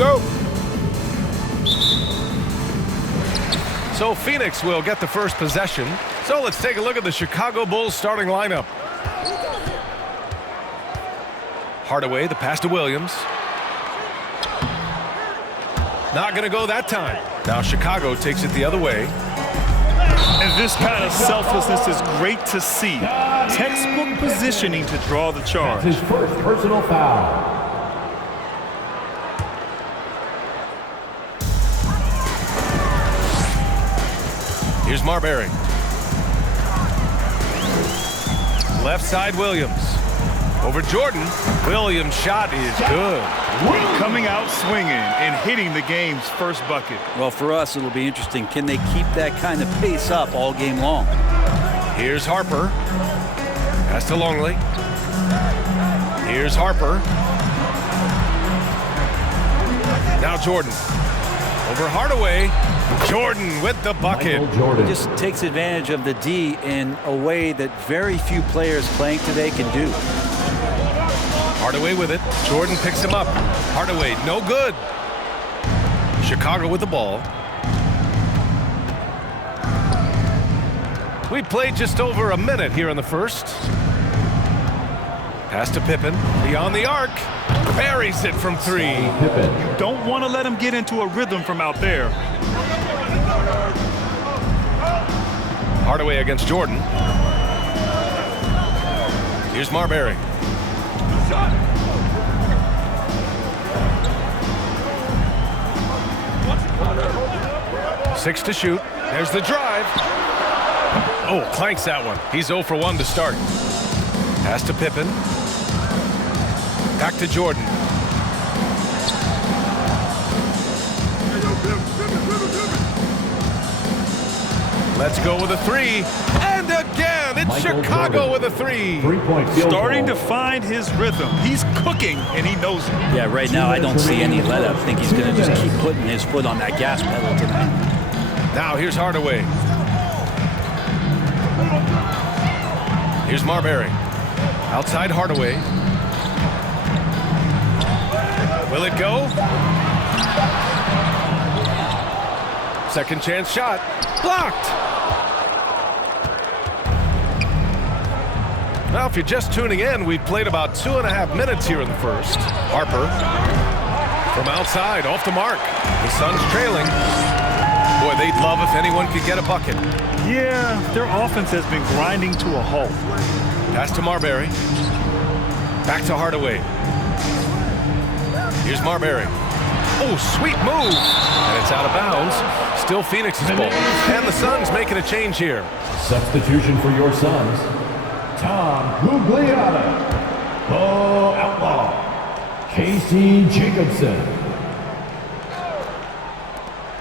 go. So Phoenix will get the first possession. So let's take a look at the Chicago Bulls starting lineup. Hardaway, the pass to Williams. Not going to go that time. Now Chicago takes it the other way. And this kind of selflessness is great to see. Textbook positioning to draw the charge. That's his first personal foul. Here's Marbury. Left side, Williams. Over Jordan. Williams' shot is good. Coming out swinging and hitting the game's first bucket. Well, for us, it'll be interesting. Can they keep that kind of pace up all game long? Here's Harper. Pass to Longley. Here's Harper. Now Jordan. Over Hardaway. Jordan with the bucket. Jordan Just takes advantage of the D in a way that very few players playing today can do. Hardaway with it. Jordan picks him up. Hardaway, no good. Chicago with the ball. We played just over a minute here in the first. Pass to Pippen. Beyond the arc. Buries it from three. Pippen. Don't want to let him get into a rhythm from out there. Hardaway against Jordan. Here's Marbury. Six to shoot. There's the drive. Oh, clanks that one. He's 0 for 1 to start. Pass to Pippen. Back to Jordan. Let's go with a three. And again, it's Michael Chicago Jordan. with a three. Three-point field Starting goal. to find his rhythm. He's cooking, and he knows it. Yeah, right now I don't see any let up. I think he's going to just keep putting his foot on that gas pedal tonight. Now here's Hardaway. Here's Marbury. Outside Hardaway. Will it go? Second chance shot. Blocked. Now, if you're just tuning in, we've played about 2.5 minutes here in the first. Harper from outside, off the mark. The Suns trailing. Boy, they'd love if anyone could get a bucket. Yeah, their offense has been grinding to a halt. Pass to Marbury. Back to Hardaway. Here's Marbury. Oh, sweet move. And it's out of bounds. Still Phoenix's ball. And the Suns making a change here. Substitution for your Suns. Tom Gugliotta. Bo Outlaw. Casey Jacobson.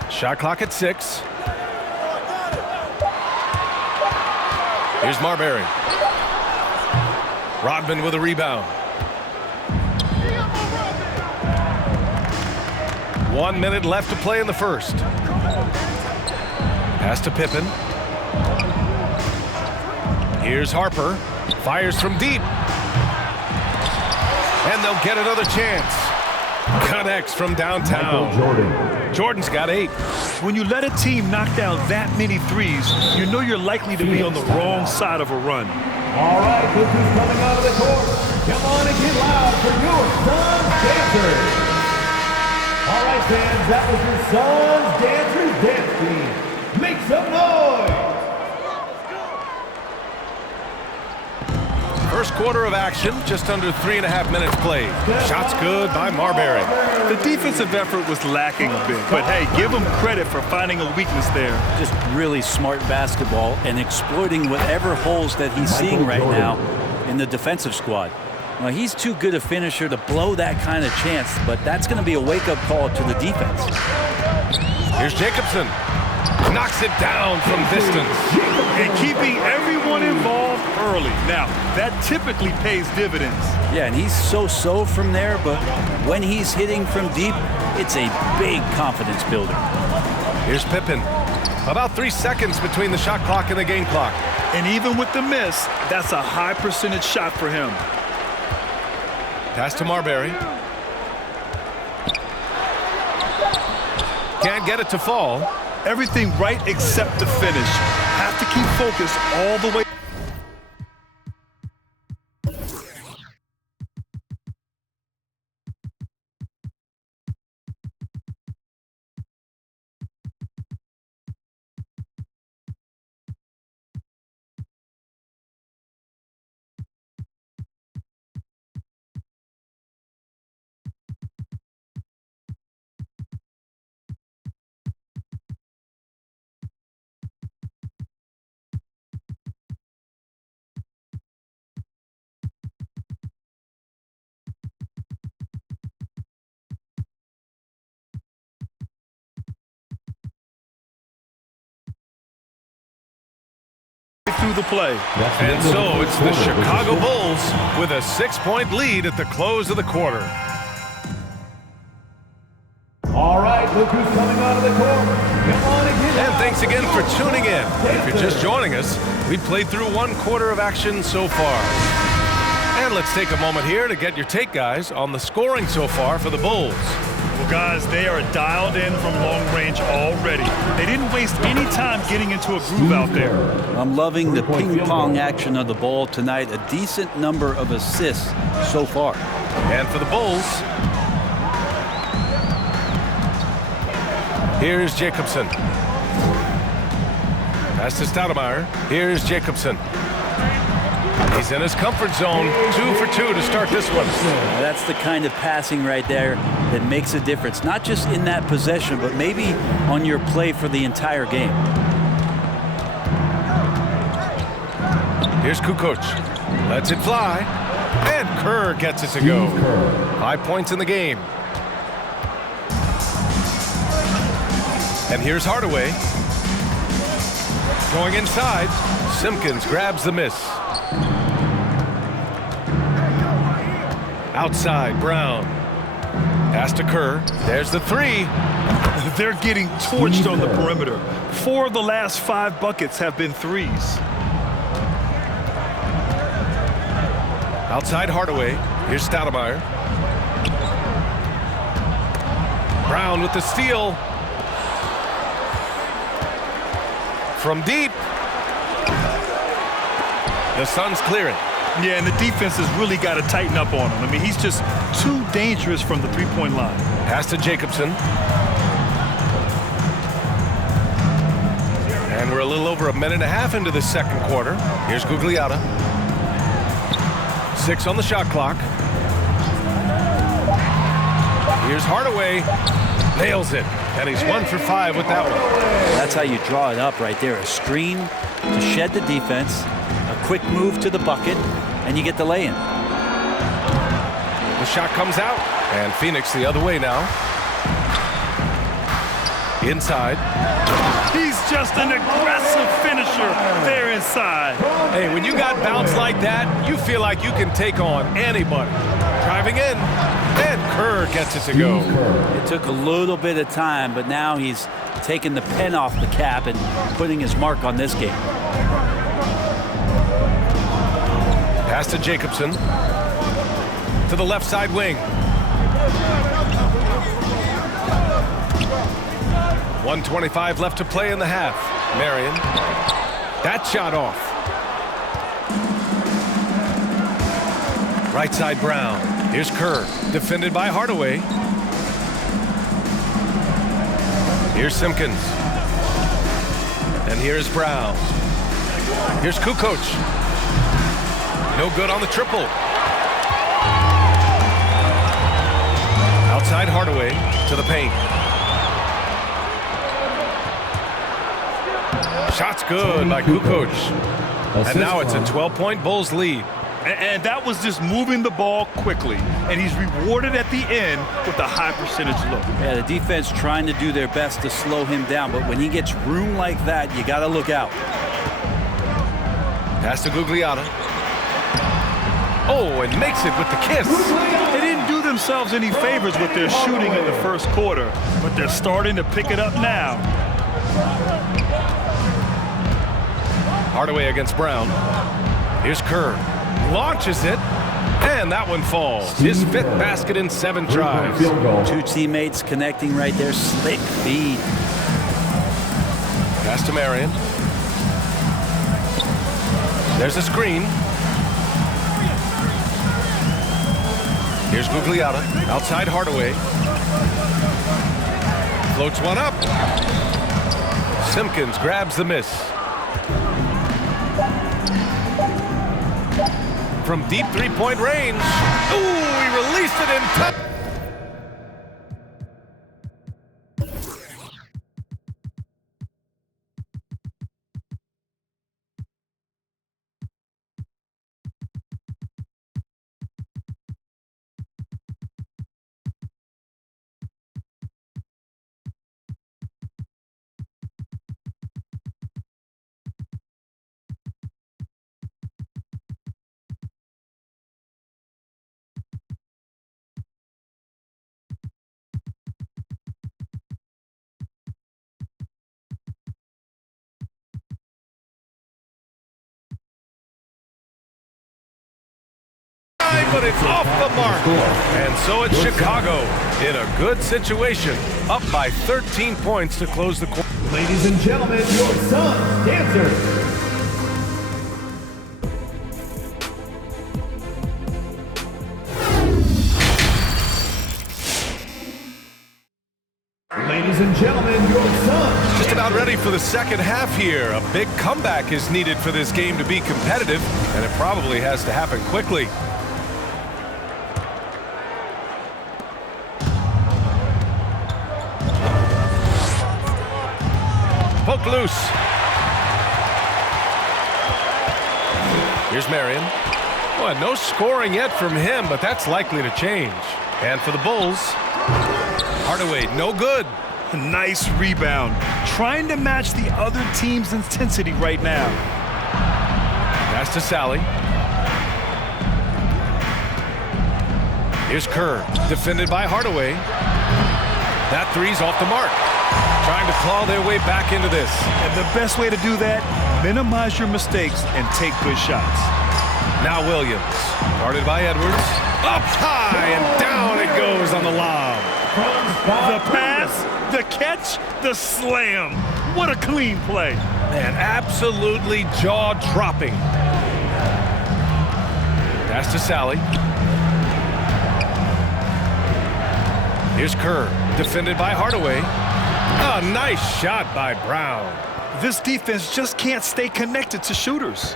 Shot clock at 6. Here's Marbury. Rodman with a rebound. 1 minute left to play in the first. Pass to Pippen. Here's Harper. Fires from deep. And they'll get another chance. Connects from downtown. Jordan. Jordan's got 8. When you let a team knock down that many threes, you know you're likely to be on the wrong side of a run. All right, look who's coming out of the court. Come on and get loud for your Suns dancers. All right, fans, that was your Suns dancers dance team. Make some noise. First quarter of action, just under 3.5 minutes played. Shots good by Marbury. The defensive effort was lacking a bit, but hey, give him credit for finding a weakness there. Just really smart basketball and exploiting whatever holes that he's seeing right now in the defensive squad. Well, he's too good a finisher to blow that kind of chance, but that's going to be a wake-up call to the defense. Here's Jacobson. Knocks it down from distance. And keeping everyone involved early. Now, that typically pays dividends. Yeah, and he's so-so from there, but when he's hitting from deep, it's a big confidence builder. Here's Pippen. About 3 seconds between the shot clock and the game clock. And even with the miss, that's a high percentage shot for him. Pass to Marbury. Can't get it to fall. Everything right except the finish. Have to keep focused all the way. Through the play. And so it's the Chicago Bulls with a 6-point lead at the close of the quarter. All right, look who's coming out of the court. Come on and get And out. thanks again for tuning in. If you're just joining us, we've played through 1 quarter of action so far. And let's take a moment here to get your take, guys, on the scoring so far for the Bulls. Well, guys, they are dialed in from long range already. They didn't waste any time getting into a groove out there. I'm loving the ping-pong action of the ball tonight. A decent number of assists so far. And for the Bulls, here's Jacobson. Pass to Stoudemire. Here's Jacobson. He's in his comfort zone. 2 for 2 to start this one. Now, that's the kind of passing right there that makes a difference. Not just in that possession, but maybe on your play for the entire game. Here's Kukoc. Lets it fly. And Kerr gets it to go. 5 points in the game. And here's Hardaway. Going inside. Simpkins grabs the miss. Outside, Brown. Pass to Kerr. There's the 3. They're getting torched on the perimeter. 4 of the last 5 buckets have been threes. Outside Hardaway. Here's Stoudemire. Brown with the steal. From deep. The Suns clear it. Yeah, and the defense has really got to tighten up on him. I mean, he's just too dangerous from the three-point line. Pass to Jacobson. And we're a little over 1.5 minutes into the second quarter. Here's Gugliotta. 6 on the shot clock. Here's Hardaway. Nails it. And he's 1 for 5 with that one. That's how you draw it up right there. A screen to shed the defense, a quick move to the bucket, and you get the lay-in. The shot comes out. And Phoenix the other way now. Inside. He's just an aggressive finisher there inside. Hey, when you got bounce like that, you feel like you can take on anybody. Driving in. And Kerr gets it to go. It took a little bit of time, but now he's taking the pen off the cap and putting his mark on this game. Pass to Jacobson. To the left side wing. 1:25 left to play in the half. Marion. That shot off. Right side Brown. Here's Kerr. Defended by Hardaway. Here's Simpkins. And here's Brown. Here's Kukoc. No good on the triple. Outside Hardaway to the paint. Shot's good by Kukoc. And now it's a 12-point Bulls lead. And that was just moving the ball quickly. And he's rewarded at the end with a high percentage look. Yeah, the defense trying to do their best to slow him down, but when he gets room like that, you got to look out. Pass to Gugliotta. Oh, and makes it with the kiss. They didn't do themselves any favors with their shooting in the first quarter, but they're starting to pick it up now. Hardaway against Brown. Here's Kerr. Launches it. And that one falls. His 5th basket in 7 tries. Field goal. 2 teammates connecting right there. Slick feed. Pass to Marion. There's a screen. Here's Gugliotta. Outside Hardaway. Floats one up. Simpkins grabs the miss. From deep 3-point range. Ooh, he released it in time. But it's off the mark. And so it's Chicago in a good situation, up by 13 points to close the quarter. Ladies and gentlemen, your Suns dancers. Ladies and gentlemen, your Suns. Just about ready for the second half here. A big comeback is needed for this game to be competitive, and it probably has to happen quickly. Poke loose. Here's Marion. Well, no scoring yet from him, but that's likely to change. And for the Bulls, Hardaway, no good. Nice rebound. Trying to match the other team's intensity right now. Pass to Sally. Here's Kerr, defended by Hardaway. That three's off the mark. Trying to claw their way back into this. And the best way to do that, minimize your mistakes and take good shots. Now Williams, guarded by Edwards. Up high and down it goes on the lob. The pass, the catch, the slam. What a clean play. Man, absolutely jaw-dropping. Pass to Sally. Here's Kerr, defended by Hardaway. A nice shot by Brown. This defense just can't stay connected to shooters.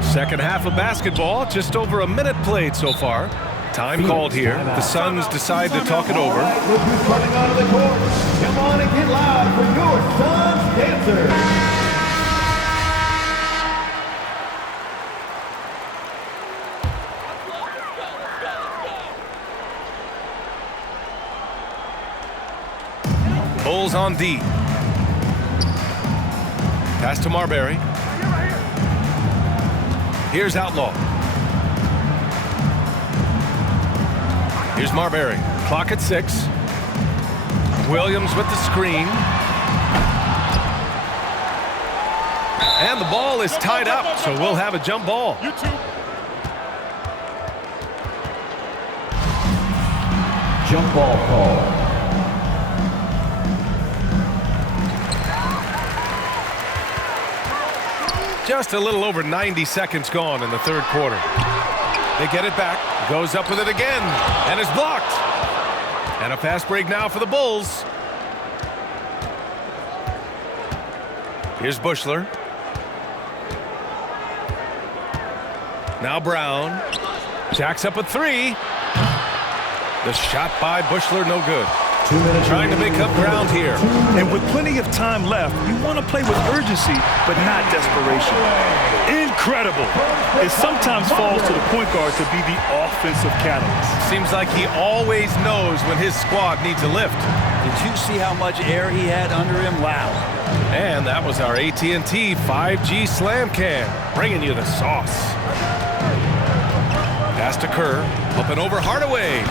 Second half of basketball, just over a minute played so far. Time called here. The Suns decide to talk it over. Look who's coming onto the court. Come on and get loud for your Suns dancers. Bulls on D. Pass to Marbury. Here's Outlaw. Here's Marbury. Clock at 6. Williams with the screen. And the ball is tied up, so we'll have a jump ball. Jump ball call. Just a little over 90 seconds gone in the third quarter. They get it back, goes up with it again, and is blocked. And a fast break now for the Bulls. Here's Bushler. Now Brown. Jacks up a three. The shot by Bushler, no good. Trying to make up ground here. And with plenty of time left, you want to play with urgency, but not desperation. Incredible. It sometimes falls to the point guard to be the offensive catalyst. Seems like he always knows when his squad needs a lift. Did you see how much air he had under him? Wow. And that was our AT&T 5G Slam Cam, bringing you the sauce. Pass to Kerr, up and over Hardaway.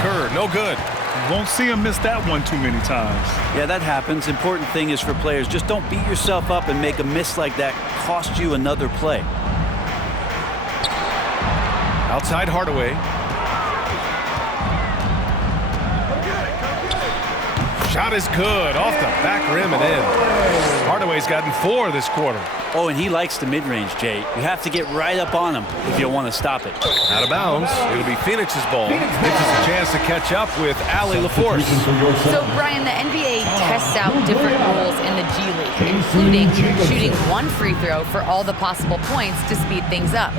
Kerr, no good. You won't see him miss that one too many times. Yeah, that happens. Important thing is for players, just don't beat yourself up and make a miss like that cost you another play. Outside Hardaway. Shot is good. Off the back rim and in. Hardaway's gotten 4 this quarter. Oh, and he likes the mid-range, Jay. You have to get right up on him if you want to stop it. Out of bounds. It'll be Phoenix's ball. Gives us a chance to catch up with Allie LaForce. So, Brian, the NBA tests out different rules in the G League, including shooting 1 free throw for all the possible points to speed things up.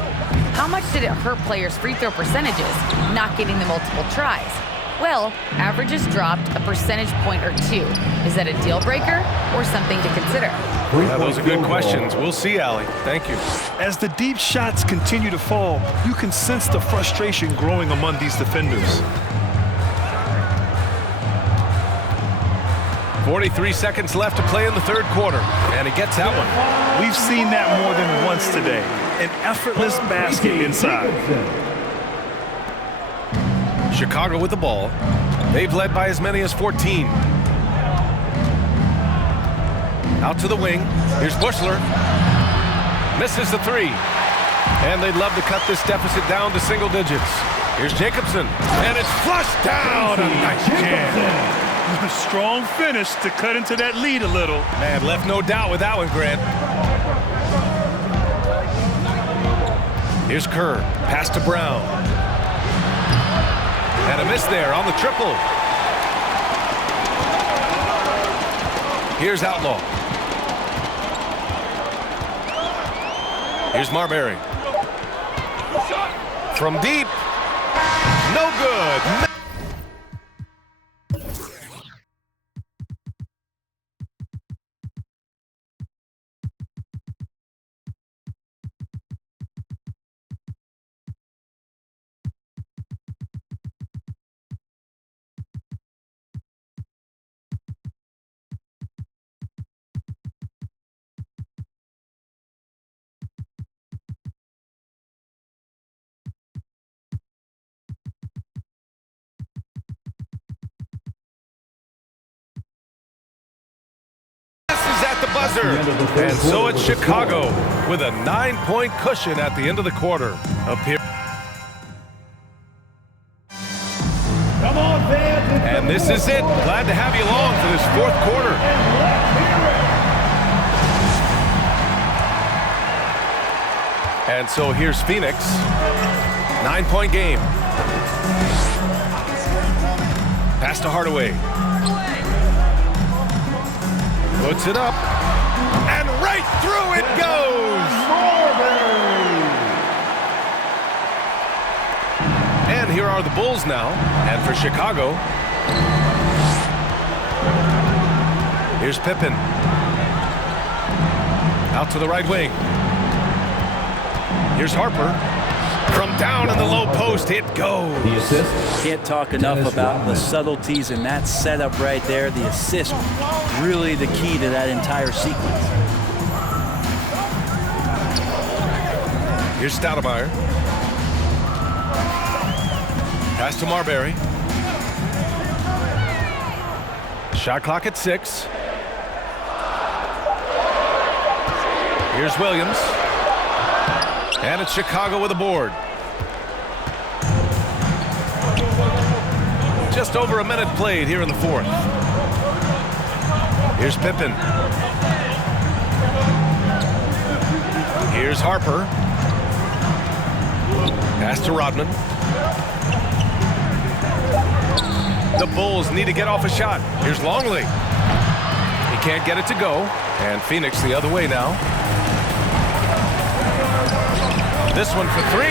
How much did it hurt players' free throw percentages not getting the multiple tries? Well, averages dropped a percentage point or 2. Is that a deal breaker or something to consider? Yeah, those are good questions. We'll see, Allie. Thank you. As the deep shots continue to fall, you can sense the frustration growing among these defenders. 43 seconds left to play in the third quarter, and he gets that one. We've seen that more than once today. An effortless basket inside. Chicago with the ball. They've led by as many as 14. Out to the wing. Here's Bushler. Misses the 3. And they'd love to cut this deficit down to single digits. Here's Jacobson. And it's flushed down. A nice jam. Strong finish to cut into that lead a little. Man, left no doubt with that one, Grant. Here's Kerr. Pass to Brown. And a miss there on the triple. Here's Outlaw. Here's Marbury. From deep. No good. And so it's Chicago with a 9-point cushion at the end of the quarter. Up here. Come on, fans. And this is it. Glad to have you along for this fourth quarter. And so here's Phoenix. 9-point game. Pass to Hardaway. Puts it up. And right through it goes! And here are the Bulls now. And for Chicago, here's Pippen. Out to the right wing. Here's Harper. From down in the low post, it goes. The assist. Can't talk enough about the subtleties in that setup right there. The assist, really the key to that entire sequence. Here's Stoudemire. Pass to Marbury. Shot clock at 6. Here's Williams. And it's Chicago with a board. Just over a minute played here in the fourth. Here's Pippen. Here's Harper. Pass to Rodman. The Bulls need to get off a shot. Here's Longley. He can't get it to go. And Phoenix the other way now. This one for 3.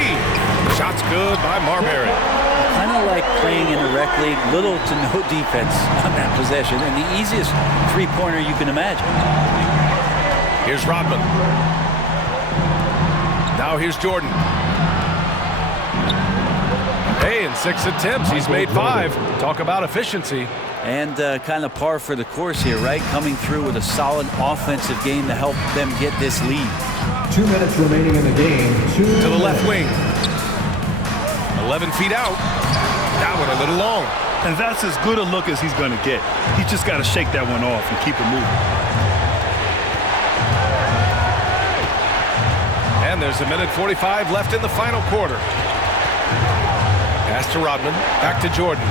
Shot's good by Marbury. Kind of like playing in a rec league, little to no defense on that possession, and the easiest three-pointer you can imagine. Here's Rodman. Now here's Jordan. Hey, in 6 attempts, he's made 5. Talk about efficiency. And kind of par for the course here, right? Coming through with a solid offensive game to help them get this lead. 2 minutes remaining in the game. To the left wing. 11 feet out. That one a little long. And that's as good a look as he's going to get. He's just got to shake that one off and keep it moving. And there's a minute 45 left in the final quarter. Pass to Rodman. Back to Jordan.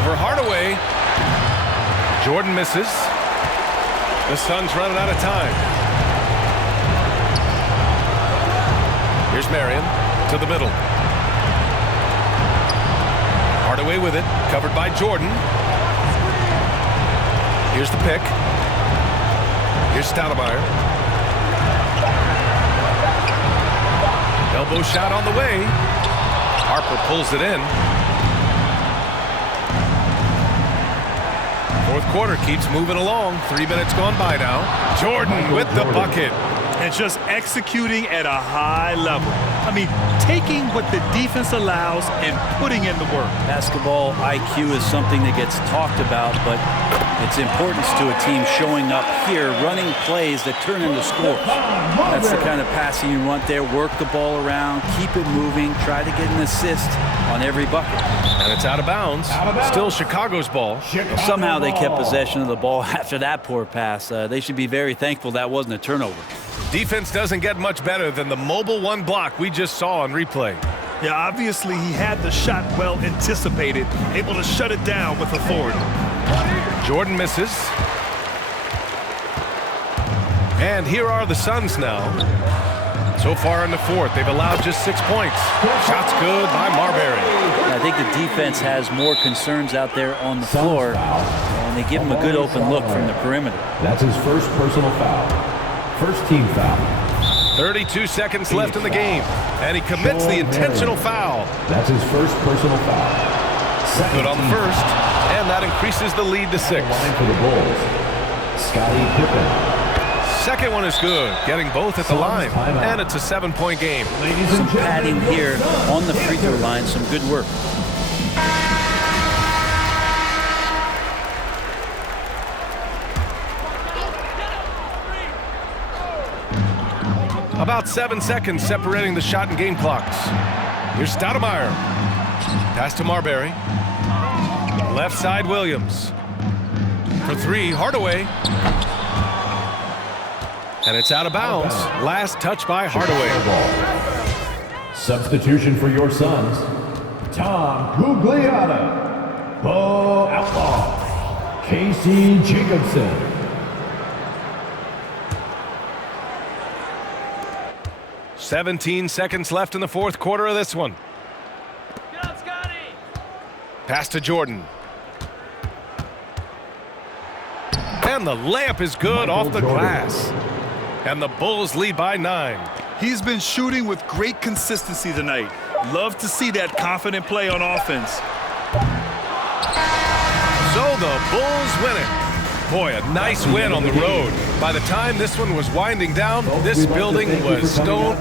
Over Hardaway. Jordan misses. The Suns running out of time. Here's Marion to the middle. Hardaway with it, covered by Jordan. Here's the pick. Here's Stoudemire. Elbow shot on the way. Harper pulls it in. Fourth quarter keeps moving along. 3 minutes gone by now. Jordan with the bucket. And just executing at a high level. I mean, taking what the defense allows and putting in the work. Basketball IQ is something that gets talked about, but its importance to a team showing up here, running plays that turn into scores. That's the kind of passing you want there. Work the ball around, keep it moving, try to get an assist on every bucket. And it's out of bounds. Still Chicago's ball. Somehow they kept possession of the ball after that poor pass. They should be very thankful that wasn't a turnover. Defense doesn't get much better than the mobile one block we just saw on replay. Yeah, obviously he had the shot well anticipated, able to shut it down with authority. Jordan misses. And here are the Suns now. So far in the fourth, they've allowed just 6 points. Shots good by Marbury. I think the defense has more concerns out there on the floor, and they give him a good open look from the perimeter. That's his first personal foul. First team foul. 32 seconds left in the game, and he commits the intentional foul. That's his first personal foul. Good on the first, and that increases the lead to 6. Line for the Bulls. Scottie Pippen. Second one is good, getting both at the line, and it's a 7-point game. Some padding here on the free throw line, some good work. About 7 seconds separating the shot and game clocks. Here's Stoudemire. Pass to Marbury. Left side Williams. For three, Hardaway. And it's out of bounds. Last touch by Hardaway. Substitution for your Suns. Tom Gugliotta. Bo Outlaw. Casey Jacobson. "17 seconds left in the fourth quarter of this one. Pass to Jordan. And the layup is good off the glass. And the Bulls lead by 9. He's been shooting with great consistency tonight. Love to see that confident play on offense. So the Bulls win it. Boy, a nice win on the road. By the time this one was winding down, this building was stone